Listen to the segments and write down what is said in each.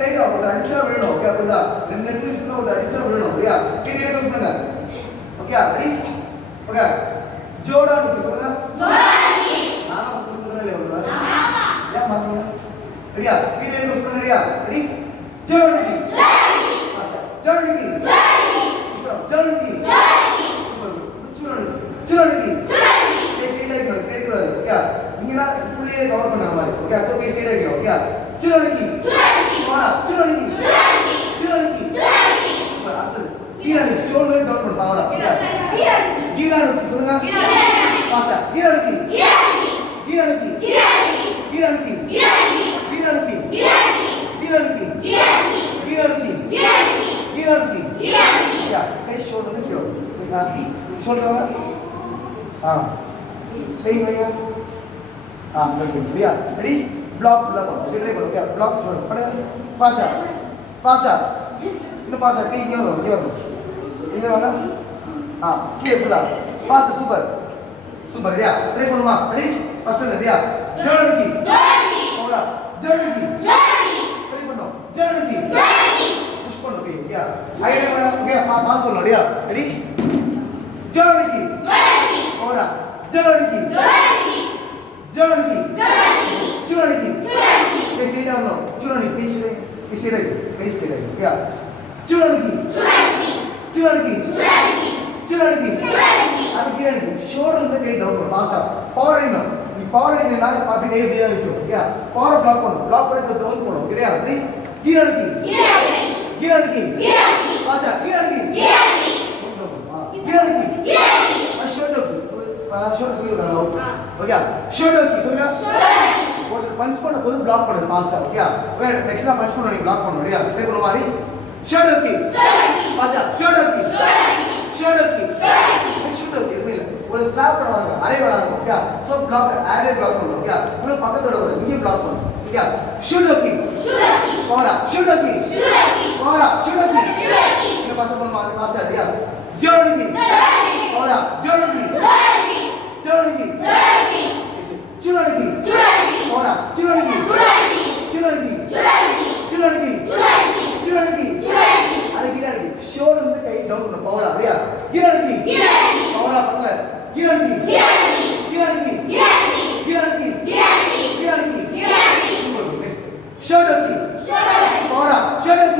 டைட்டா ஒரு அடிச்சா விழணும் ஓகே புரியுதா ரெண்டு நெக்லஸ் பண்ண ஒரு அடிச்சா விழணும் சரியா கீழே யூஸ் பண்ணுங்க okay ready okay Jodo look சொல்லுங்க ஜோடா லுக் நானா சொல்லுறேன் இல்ல ஒரு ஆமா ஏன் மாட்டீங்க ரெடியா கீழே யூஸ் பண்ணுங்க ரெடியா ரெடி ஜோடா லுக் ஜோடா லுக் ஜோடா லுக் சுரணுக்கு ஸ்ட்ரைட்டா இருக்கணும் கூடாது ஓகே நீங்க ஃபுல்லி கவர் பண்ணற மாதிரி ஓகே சோ பே ஸ்ட்ரைட்டா இருக்கணும் ஓகே சுரணுக்கு போடா சுரணுக்கு சூப்பர் அடுத்து கீழே ஷோல்டர் டவுன் பண்ணு பாவரா கீழே சொல்லுங்க ஃபாஸ்டா யா கை ஷோல்டர் கீழே ஷோல்டர் कहीं भैया बिल्कुल बढ़िया रेडी ब्लॉक फुल अप सीधे करो क्या ब्लॉक छोड़ पड़ेगा पासा इन्हें पासा कहीं क्यों इधर वाला किए फुला पासा सुपर रेडिया ट्राई करो माँ रेडी पसंद रेडिया जर्नी होगा जर्नी ट्राई करो जर्नी पुश करो पे क्या आइडिया वाला क्या पास करो रेडिया रेडी जर्नी होगा जर्नी कैसे डालो चुरानी कैसे क्या चुरानी அது கிரேட் ஷோல்டர் வந்து கை டவுன் பண்ணு பாஸா பவர் இன் நீ பவர் இன் நான் பாத்து கை அப்படியே வைக்கும் ஓகே பவர் பிளாக் பண்ணி டவுன் பண்ணு சரியா ரெடி கீழே பாஸா கீழே ஷோல்டர் சொல்லுங்க ஓகே ஷோல்டர் சொல்லுங்க ஒரு பஞ்ச் பண்ண போது பிளாக் பண்ணு ஃபாஸ்டா ஓகே ஓகே நெக்ஸ்ட் நான் பஞ்ச் பண்ண நீ பிளாக் பண்ணு ரெடியா ட்ரை பண்ணு மாதிரி ஷோல்டர் பாஸா ஷோல்டர் இல்ல ஒரு ஸ்லாப் பண்ணுவாங்க அரே வராங்க ஓகே சோ பிளாக் அரே பிளாக் பண்ணு ஓகே உள்ள பக்கத்துல வர இங்க பிளாக் பண்ணு சரியா ஷோல்டர் போடா ஷோல்டர் இந்த பாஸ் பண்ணு மாதிரி பாஸா ரெடியா ஜர்னி போடா ஜர்னி போடா அது கீழே ஷோல்டர் வந்து கை டவுன் பண்ணு பவரா அப்படியே கீழே பவரா பக்கல கீழே நெக்ஸ்ட் ஷோல்டர் பவரா ஷோல்டர்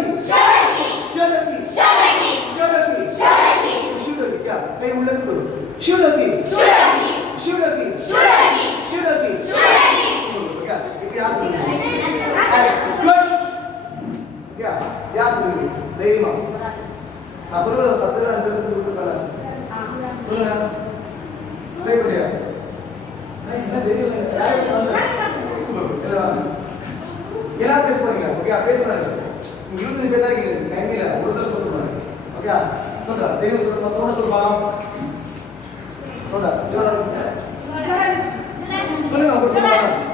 கை உள்ள இருக்கு ஷோல்டர் இப்படி ஆசை क्या याद सुनिए தைரியமா நான் சொல்றது 10 5 நிமிஷம் கொடுக்கல சொல்லுங்க ட்ரை பண்ணியா என்ன தெரியல எல்லாரும் பேச போறீங்க ஓகே பேசுறாங்க நீங்க 20 பேர் தான் இருக்கீங்க டைம் இல்ல ஒரு தடவை சொல்லுங்க ஓகே சொல்றா தெரியும் சொல்லுங்க சொல்லுங்க சொல்றா ஜோரா சொல்லுங்க அவங்க சொல்லுங்க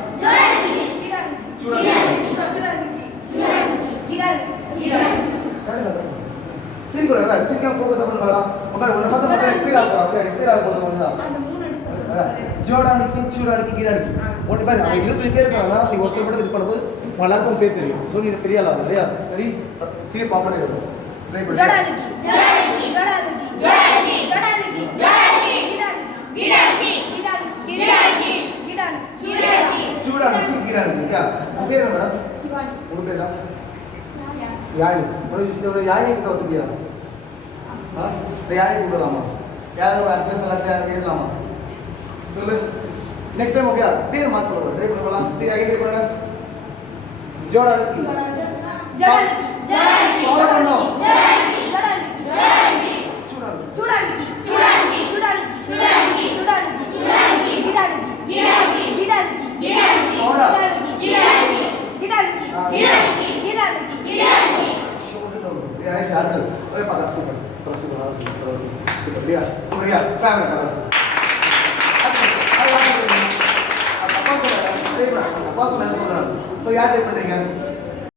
सीन को लगा सीन का फोकस अपन लगा मगर उन्हें पता मगर एक्सपीरियंस போறோம்ல அந்த மூணு அடி ஜோடானிக்கு சூடானிக்கு கீழானிக்கு ஒண்ணு பாரு அவங்க 20 பேர் இருக்காங்க நீ ஒருத்தர் மட்டும் இது பண்ணும்போது எல்லாருக்கும் பேர் தெரியும் சோ நீ தெரியல இல்லையா ரெடி சீ பாப்பர் ட்ரை பண்ணு சூடானிக்கு கீழானிக்கு क्या वो பேர் என்ன மேடம் சிவானி ஒரு பேரா यानी बड़ी चीज है यानी कितना होती है हां तो यानी बोल रहा हूं याद है आपके सलाह यार भेज लामा सुन नेक्स्ट टाइम हो गया फिर मत छोड़ो ट्राई करो बोला सी आगे ट्राई करो जोड़ा और बनो ऐसे हाथ दो ओए पकड़ सुपर सुपर लिया क्या है पकड़ apa apa apa apa so याद है पड़ेगा